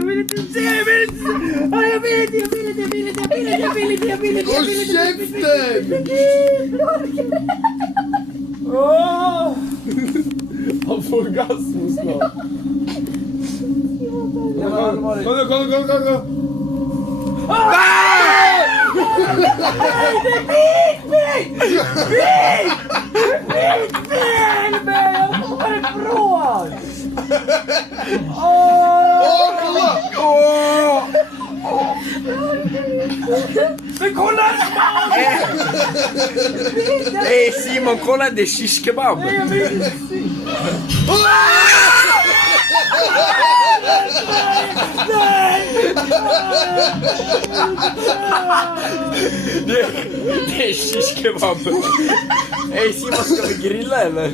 Jag vill inte se, jag vill inte se. Ah, jag vill inte. Håll käften! Åh! Han får orgasm snart. Kolla. Men kolla! Nej Simon, kolla det är shish kebab. Det är shish kebab. Hej Simon, ska vi grilla eller?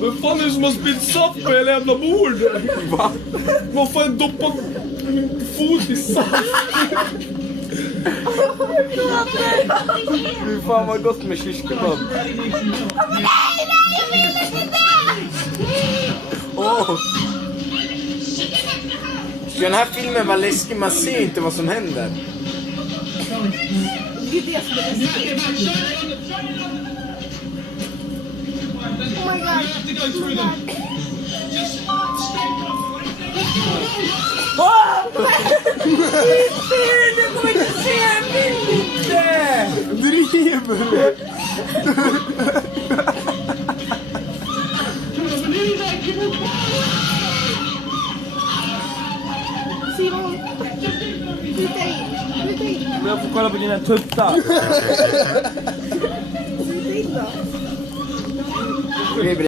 Vad fan är det som har spillt saft på hela jävla bordet? Va? Vad fan doppar fot i saft? Fy fan vad gott med shish kebab. Åh. Ska den här filmen vara läskig? Man ser inte vad som händer. Det är det som är läskigt. Oh my god. Jag kommer inte se en bild inte! Driver! Simon, flytta in. Men jag får kolla på dina tuttar. Flytta in då.